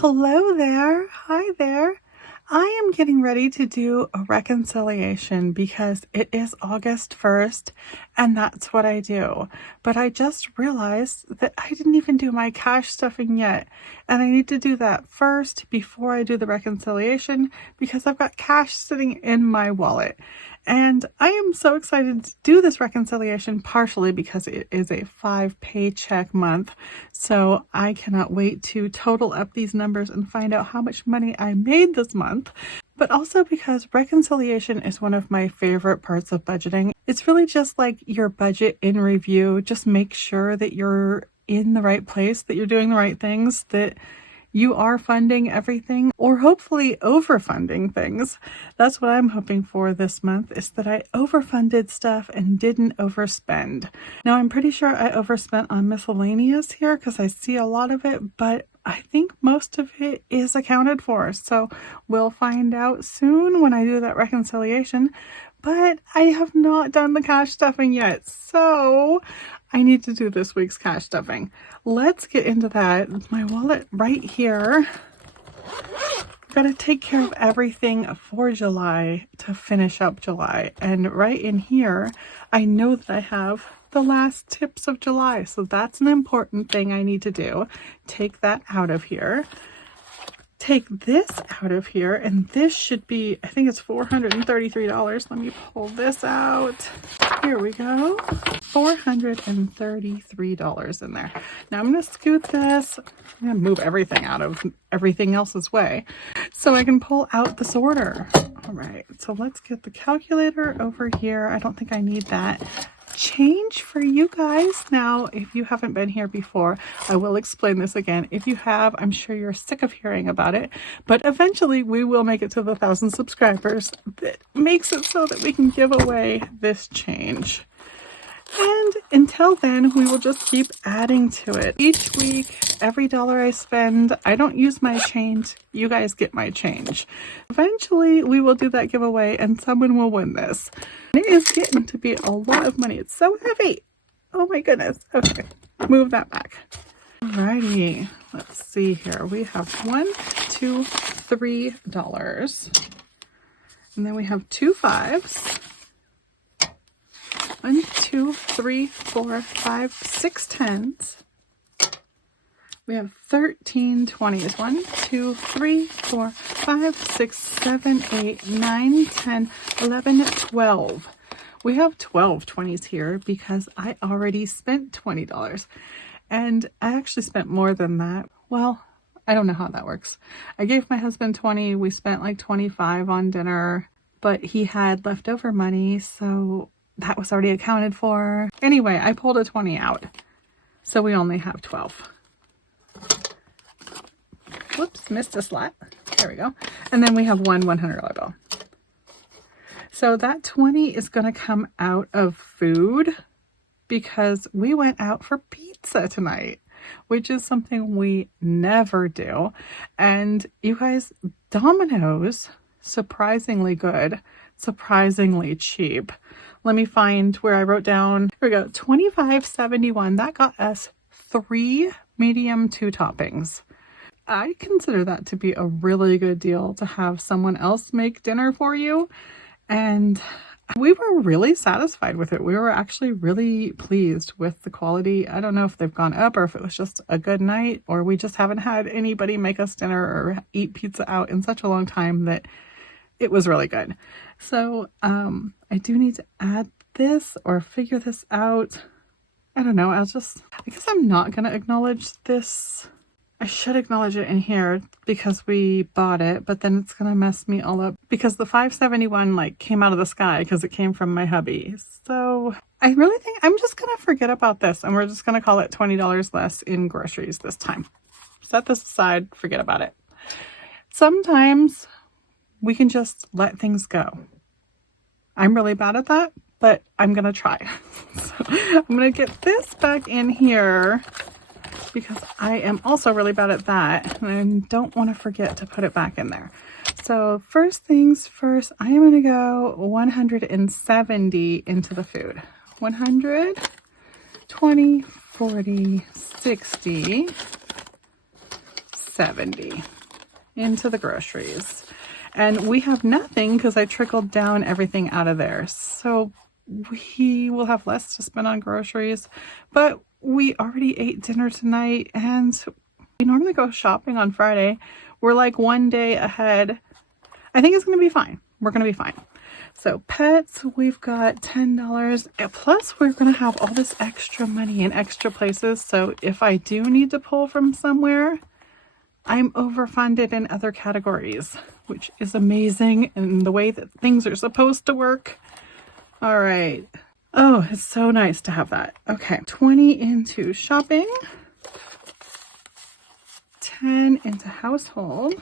Hello there. Hi there. I am getting ready to do a reconciliation because it is August 1st and that's what I do. But I just realized that I didn't even do my cash stuffing yet. And I need to do that first before I do the reconciliation because I've got cash sitting in my wallet. And I am so excited to do this reconciliation, partially because it is a 5-paycheck month. So I cannot wait to total up these numbers and find out how much money I made this month. But also because reconciliation is one of my favorite parts of budgeting. It's really just like your budget in review. Just make sure that you're in the right place, that you're doing the right things, that you are funding everything, or hopefully overfunding things. That's what I'm hoping for this month, is that I overfunded stuff and didn't overspend. Now, I'm pretty sure I overspent on miscellaneous here because I see a lot of it, but I think most of it is accounted for. So we'll find out soon when I do that reconciliation. But I have not done the cash stuffing yet, so I need to do this week's cash stuffing. Let's get into that. My wallet right here. I've got to take care of everything for July to finish up July. And right in here, I know that I have the last tips of July. So that's an important thing I need to do. Take that out of here. Take this out of here, and this should be, I think it's $433. Let me pull this out. Here we go. $433 in there. Now I'm going to scoot this. I'm going to move everything out of everything else's way so I can pull out the sorter. All right, so let's get the calculator over here. I don't think I need that. Change for you guys. Now, if you haven't been here before, I will explain this again. If you have, I'm sure you're sick of hearing about it, but eventually we will make it to the 1,000 subscribers. That makes it so that we can give away this change. And until then, we will just keep adding to it. Each week, every dollar I spend, I don't use my change. You guys get my change. Eventually, we will do that giveaway and someone will win this. It is getting to be a lot of money. It's so heavy. Oh my goodness. Okay, move that back. Alrighty, let's see here. We have $1, $2, $3. And then we have 2 5s. 1, 2, 3, 4, 5, 6 10s. We have 13 20s. 1, 2, 3, 4, 5, 6, 7, 8, 9, 10, 11, 12. We have 12 20s here because I already spent $20. And I actually spent more than that. Well, I don't know how that works. I gave my husband 20. We spent like 25 on dinner, but he had leftover money, so that was already accounted for. Anyway, I pulled a 20 out, so we only have 12. Whoops, missed a slot. There we go. And then we have one $100 bill. So that 20 is going to come out of food because we went out for pizza tonight, which is something we never do. And you guys, Domino's, surprisingly good, surprisingly cheap. Let me find where I wrote down. Here we go. $25.71. That got us 3 medium 2 toppings. I consider that to be a really good deal to have someone else make dinner for you. And we were really satisfied with it. We were actually really pleased with the quality. I don't know if they've gone up or if it was just a good night, or we just haven't had anybody make us dinner or eat pizza out in such a long time that it was really good. So I do need to add this or figure this out. I don't know. I guess I'm not going to acknowledge this. I should acknowledge it in here because we bought it, but then it's going to mess me all up because the $5.71 like came out of the sky because it came from my hubby. So I really think I'm just going to forget about this and we're just going to call it $20 less in groceries this time. Set this aside, forget about it. Sometimes we can just let things go. I'm really bad at that, but I'm going to try. So I'm going to get this back in here because I am also really bad at that and I don't want to forget to put it back in there. So first things first, I am going to go 170 into the food. 100, 20, 40, 60, $270 into the groceries. And we have nothing because I trickled down everything out of there. So we will have less to spend on groceries. But we already ate dinner tonight and we normally go shopping on Friday. We're like one day ahead. I think it's going to be fine. We're going to be fine. So pets, we've got $10. Plus, we're going to have all this extra money in extra places. So if I do need to pull from somewhere, I'm overfunded in other categories, which is amazing in the way that things are supposed to work. All right. Oh, it's so nice to have that. Okay, 20 into shopping. 10 into household.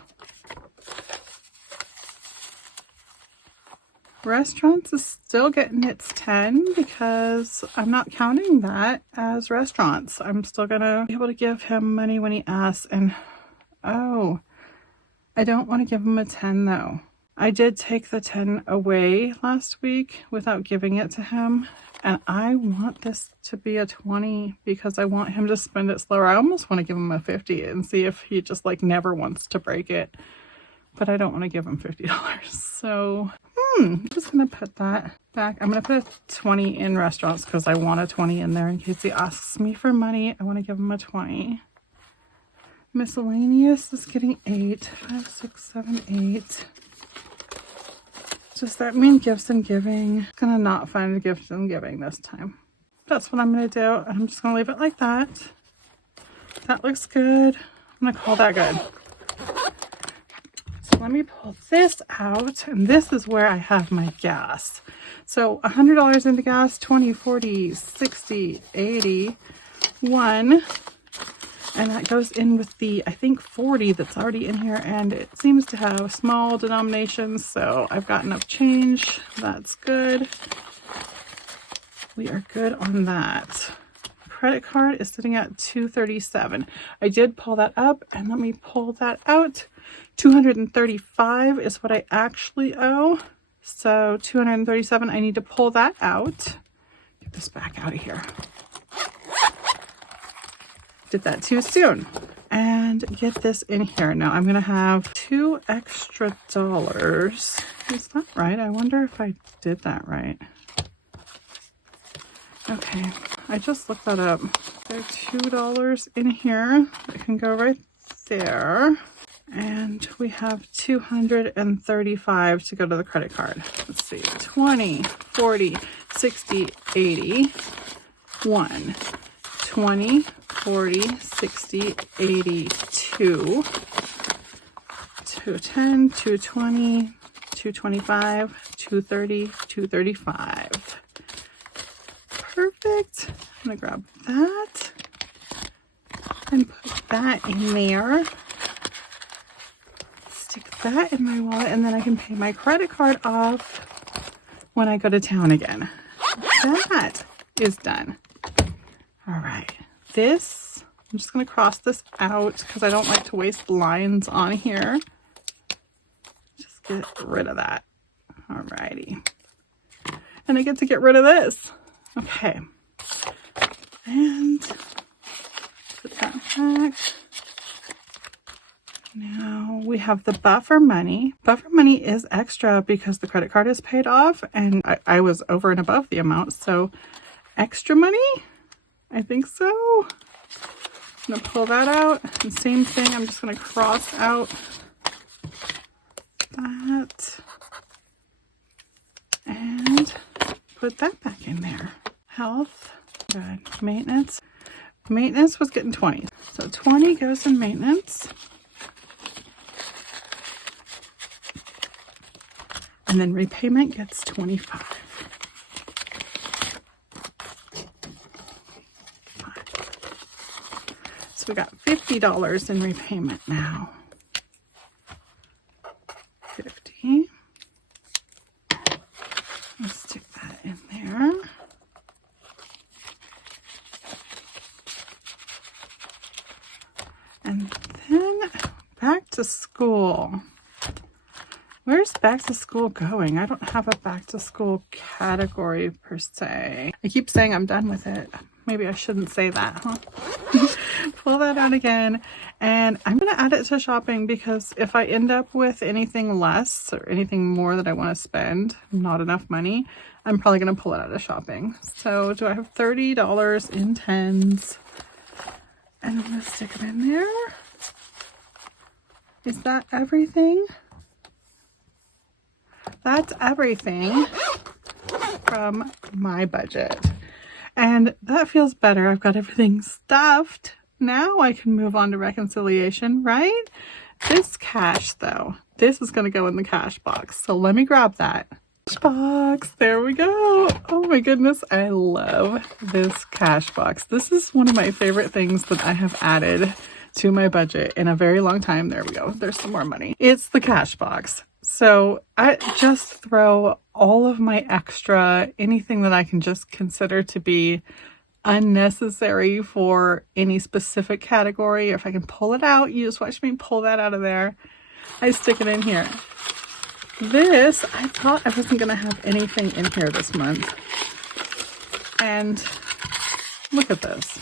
Restaurants is still getting its 10 because I'm not counting that as restaurants. I'm still gonna be able to give him money when he asks. And oh, I don't want to give him a 10 though. I did take the 10 away last week without giving it to him. And I want this to be a 20 because I want him to spend it slower. I almost want to give him a 50 and see if he just like never wants to break it. But I don't want to give him $50. So, I'm just going to put that back. I'm going to put a 20 in restaurants because I want a 20 in there in case he asks me for money. I want to give him a 20. Miscellaneous is getting 8. 5, 6, 7, 8. Does that mean gifts and giving? I'm going to not find gifts and giving this time. That's what I'm going to do. I'm just going to leave it like that. That looks good. I'm going to call that good. So let me pull this out. And this is where I have my gas. So $100 into gas, 20, 40, 60, 80, 1. And that goes in with the, I think, 40 that's already in here. And it seems to have small denominations. So I've got enough change. That's good. We are good on that. Credit card is sitting at $237. I did pull that up. And let me pull that out. $235 is what I actually owe. So $237, I need to pull that out. Get this back out of here. Did that too soon. And get this in here. Now I'm going to have $2 extra. Is that right? I wonder if I did that right. Okay, I just looked that up. There are $2 in here. It can go right there. And we have $235 to go to the credit card. Let's see, 20, 40, 60, 80, 1, 20, 40, 60, 80, 2, 210, 220, 225, 230, 235. Perfect. I'm gonna grab that and put that in there. Stick that in my wallet and then I can pay my credit card off when I go to town again. That is done. All right, this, I'm just gonna cross this out because I don't like to waste lines on here. Just get rid of that. All righty. And I get to get rid of this. Okay. And put that back. Now we have the buffer money. Buffer money is extra because the credit card is paid off and I was over and above the amount. So extra money? I think so. I'm going to pull that out. And same thing, I'm just going to cross out that. And put that back in there. Health, good. Maintenance. Maintenance was getting 20. So 20 goes in maintenance. And then repayment gets 25. So we got $50 in repayment now. 50. Let's stick that in there. And then back to school. Where's back to school going? I don't have a back to school category per se. I keep saying I'm done with it. maybe I shouldn't say that, huh? Pull that out again, and I'm going to add it to shopping because if I end up with anything less or anything more that I want to spend, not enough money, I'm probably going to pull it out of shopping. So do I have $30 in tens? And I'm going to stick it in there. Is that everything? That's everything from my budget. And that feels better. I've got everything stuffed. Now I can move on to reconciliation, right? This cash though, this is going to go in the cash box. So let me grab that. Cash box, there we go. Oh my goodness, I love this cash box. This is one of my favorite things that I have added to my budget in a very long time. There we go. There's some more money. It's the cash box. So I just throw all of my extra, anything that I can just consider to be unnecessary for any specific category. If I can pull it out, you just watch me pull that out of there. I stick it in here. This, I thought I wasn't going to have anything in here this month. And look at this.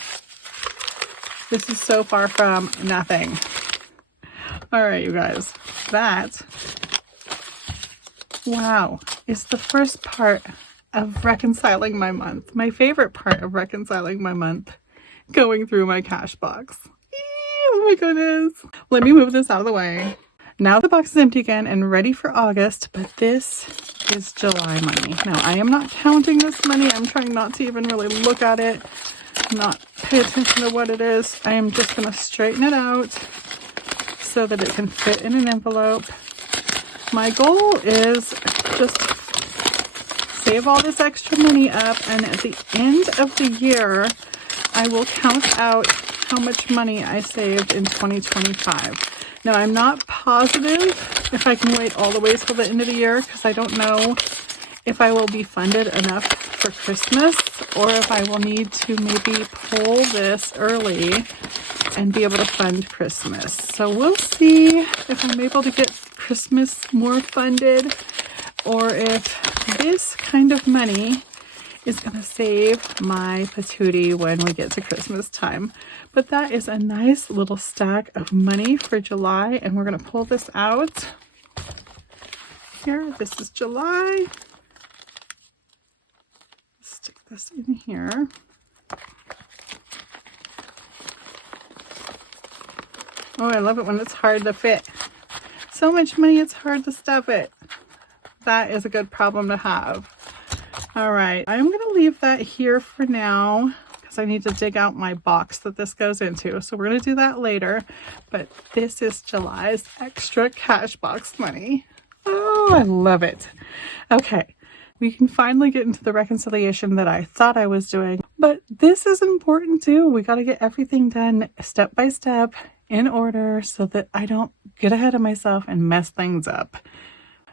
This is so far from nothing. All right, you guys, that, wow, is the first part of reconciling my month. My favorite part of reconciling my month, going through my cash box. Oh my goodness. Let me move this out of the way. Now the box is empty again and ready for August, but this is July money. Now I am not counting this money. I'm trying not to even really look at it, not pay attention to what it is. I am just going to straighten it out so that it can fit in an envelope. My goal is just save all this extra money up, and at the end of the year, I will count out how much money I saved in 2025. Now, I'm not positive if I can wait all the way till the end of the year because I don't know if I will be funded enough for Christmas or if I will need to maybe pull this early and be able to fund Christmas. So we'll see if I'm able to get Christmas more funded or if this kind of money is going to save my patootie when we get to Christmas time. But that is a nice little stack of money for July, and we're going to pull this out. Here, this is July. Stick this in here. Oh, I love it when it's hard to fit. So much money, it's hard to stuff it. That is a good problem to have. All right, I'm going to leave that here for now because I need to dig out my box that this goes into. So we're going to do that later. But this is July's extra cash box money. Oh, I love it. Okay, we can finally get into the reconciliation that I thought I was doing. But this is important too. We got to get everything done step by step in order so that I don't get ahead of myself and mess things up.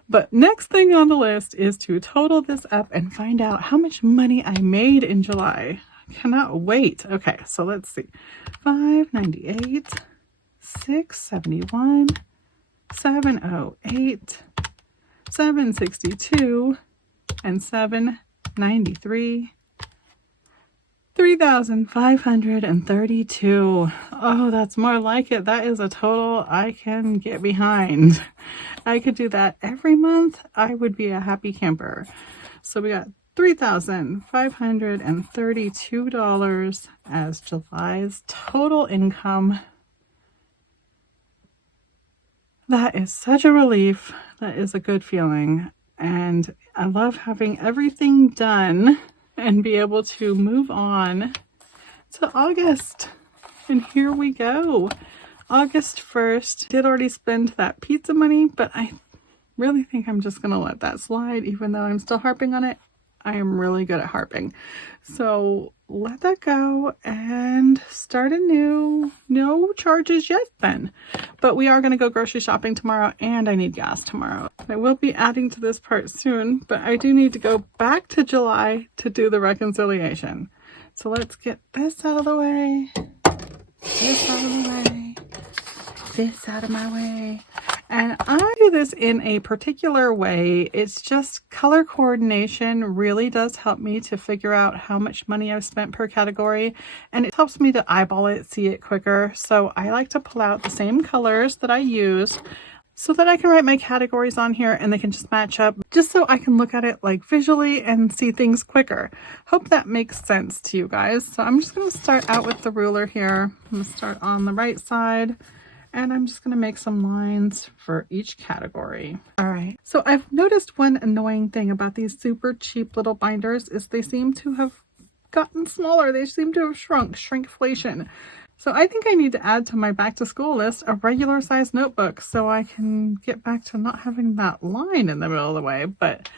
But next thing on the list is to total this up and find out how much money I made in July. I cannot wait. Okay, so let's see. $598, $671, $708, $762, and $793. $3,532. Oh, that's more like it. That is a total I can get behind. I could do that every month. I would be a happy camper. So we got $3,532 as July's total income. That is such a relief. That is a good feeling. And I love having everything done and be able to move on to August. And here we go. August 1st. Did already spend that pizza money, but I really think I'm just going to let that slide, even though I'm still harping on it. I am really good at harping. So let that go and start anew. No charges yet then. But we are going to go grocery shopping tomorrow, and I need gas tomorrow. I will be adding to this part soon, but I do need to go back to July to do the reconciliation. So let's get this out of the way. This out of the way. This out of my way. And I do this in a particular way. It's just color coordination really does help me to figure out how much money I've spent per category. And it helps me to eyeball it, see it quicker. So I like to pull out the same colors that I use so that I can write my categories on here and they can just match up, just so I can look at it like visually and see things quicker. Hope that makes sense to you guys. So I'm just going to start out with the ruler here. I'm going to start on the right side. And I'm just going to make some lines for each category. All right. So I've noticed one annoying thing about these super cheap little binders is they seem to have gotten smaller. They seem to have shrunk, shrinkflation. So I think I need to add to my back to school list a regular size notebook so I can get back to not having that line in the middle of the way, but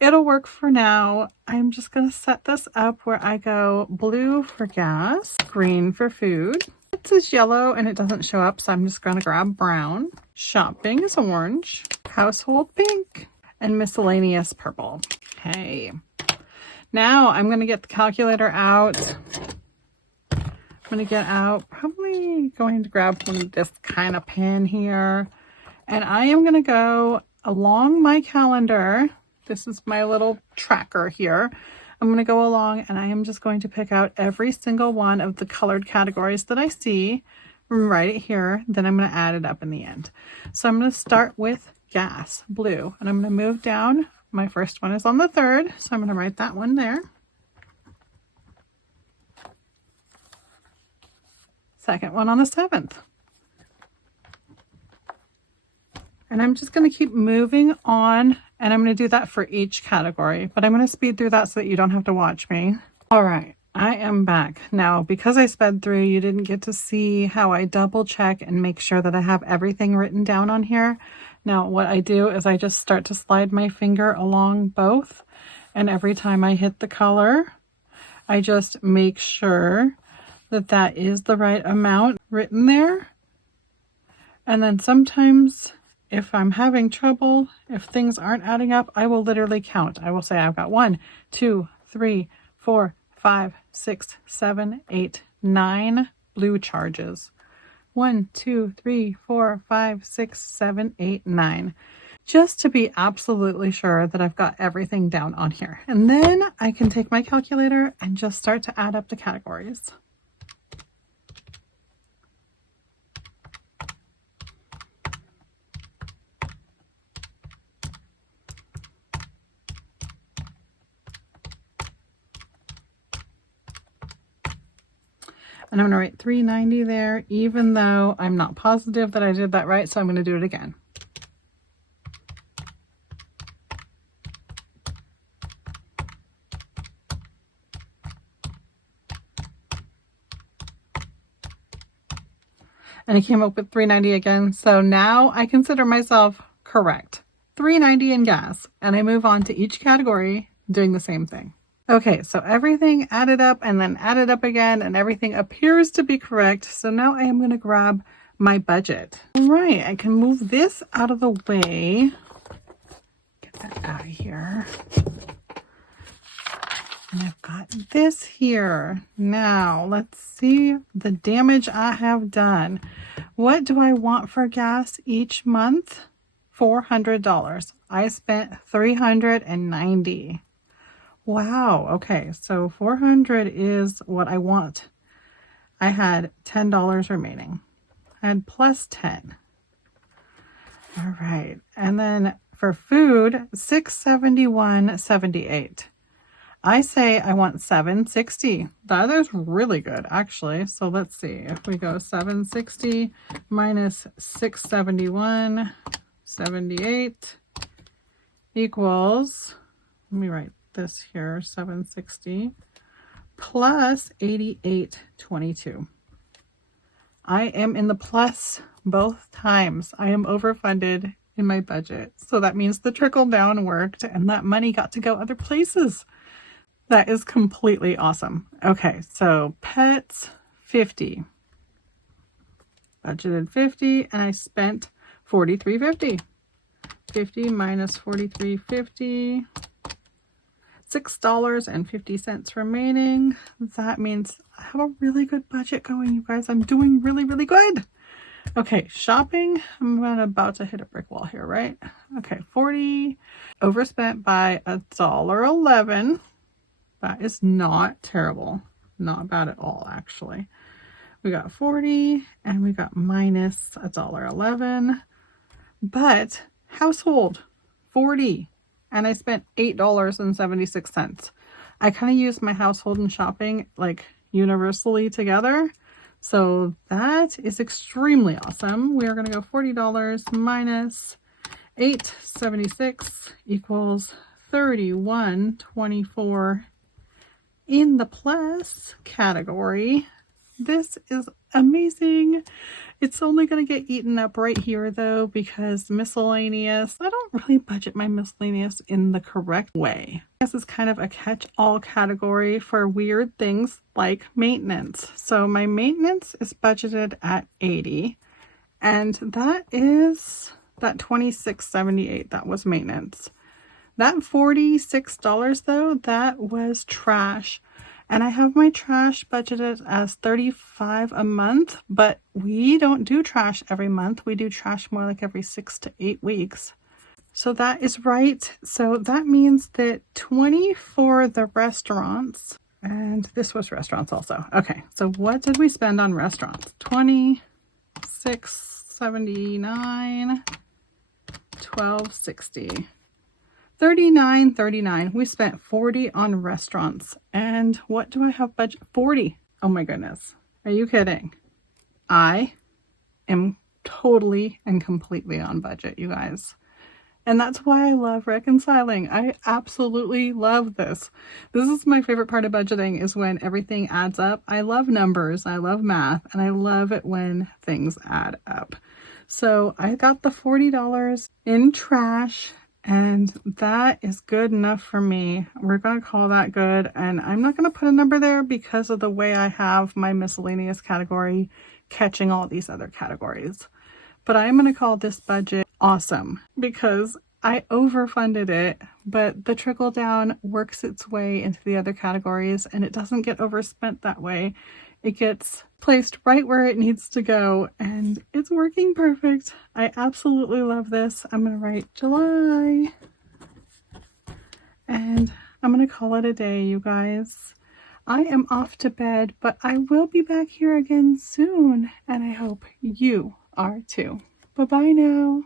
it'll work for now. I'm just going to set this up where I go blue for gas, green for food. It says yellow and it doesn't show up, so I'm just going to grab brown. Shopping is orange, household pink, and miscellaneous purple. Okay. Now I'm going to get the calculator out. I'm going to get out, probably going to grab one of this kind of pen here. And I am going to go along my calendar. This is my little tracker here. I'm going to go along and I am just going to pick out every single one of the colored categories that I see, write it here, then I'm going to add it up in the end. So I'm going to start with gas, blue, and I'm going to move down. My first one is on the 3rd, so I'm going to write that one there. Second one on the 7th. And I'm just going to keep moving on, and I'm going to do that for each category, but I'm going to speed through that so that you don't have to watch me. All right, I am back. Now, because I sped through, you didn't get to see how I double check and make sure that I have everything written down on here. Now, what I do is I just start to slide my finger along both, and every time I hit the color, I just make sure that that is the right amount written there. And then sometimes if I'm having trouble, if things aren't adding up, I will literally count. I will say I've got 1, 2, 3, 4, 5, 6, 7, 8, 9 blue charges. 1, 2, 3, 4, 5, 6, 7, 8, 9. Just to be absolutely sure that I've got everything down on here. And then I can take my calculator and just start to add up the categories. And I'm going to write $3.90 there, even though I'm not positive that I did that right, so I'm going to do it again. And I came up with $3.90 again, so now I consider myself correct. $3.90 in gas, and I move on to each category doing the same thing. Okay, so everything added up and then added up again, and everything appears to be correct. So now I am going to grab my budget. All right, I can move this out of the way. Get that out of here. And I've got this here. Now, let's see the damage I have done. What do I want for gas each month? $400. I spent $390. Wow. Okay. So 400 is what I want. I had $10 remaining. I had plus 10. All right. And then for food, $671.78. I say I want $760. That is really good, actually. So let's see. If we go 760 minus 671.78 equals, let me write this here, 760 plus 88.22. I am in the plus both times. I am overfunded in my budget. So that means the trickle down worked and that money got to go other places. That is completely awesome. Okay, so pets, 50. Budgeted 50 and I spent $43.50. 50 minus $43.50. $6.50 remaining. That means I have a really good budget going, you guys. I'm doing really, really good. Okay, shopping. I'm about to hit a brick wall here, right? Okay, 40. Overspent by $1.11. That is not terrible. Not bad at all, actually. We got 40 and we got minus $1.11. But household, 40. And I spent $8.76. I kind of used my household and shopping like universally together. So that is extremely awesome. We are going to go $40 minus $8.76 equals $31.24 in the plus category. This is amazing. It's only going to get eaten up right here though, because miscellaneous, I don't really budget my miscellaneous in the correct way. This is kind of a catch-all category for weird things like maintenance. So my maintenance is budgeted at 80, and that is that $26.78. That was maintenance. That $46 though, that was trash. And I have my trash budgeted as $35 a month, but we don't do trash every month. We do trash more like every 6 to 8 weeks. So that is right. So that means that 20 for the restaurants, and this was restaurants also. Okay, so what did we spend on restaurants? $26.79, $12.60. $39.39. We spent 40 on restaurants. And what do I have budget? 40. Oh my goodness. Are you kidding? I am totally and completely on budget, you guys. And that's why I love reconciling. I absolutely love this. This is my favorite part of budgeting, is when everything adds up. I love numbers, I love math, and I love it when things add up. So I got the $40 in trash, and that is good enough for me. We're going to call that good. And I'm not going to put a number there because of the way I have my miscellaneous category catching all these other categories. But I am going to call this budget awesome because I overfunded it, but the trickle down works its way into the other categories and it doesn't get overspent that way. It gets placed right where it needs to go, and it's working perfect. I absolutely love this. I'm going to write July, and I'm going to call it a day, you guys. I am off to bed, but I will be back here again soon, and I hope you are too. Bye-bye now.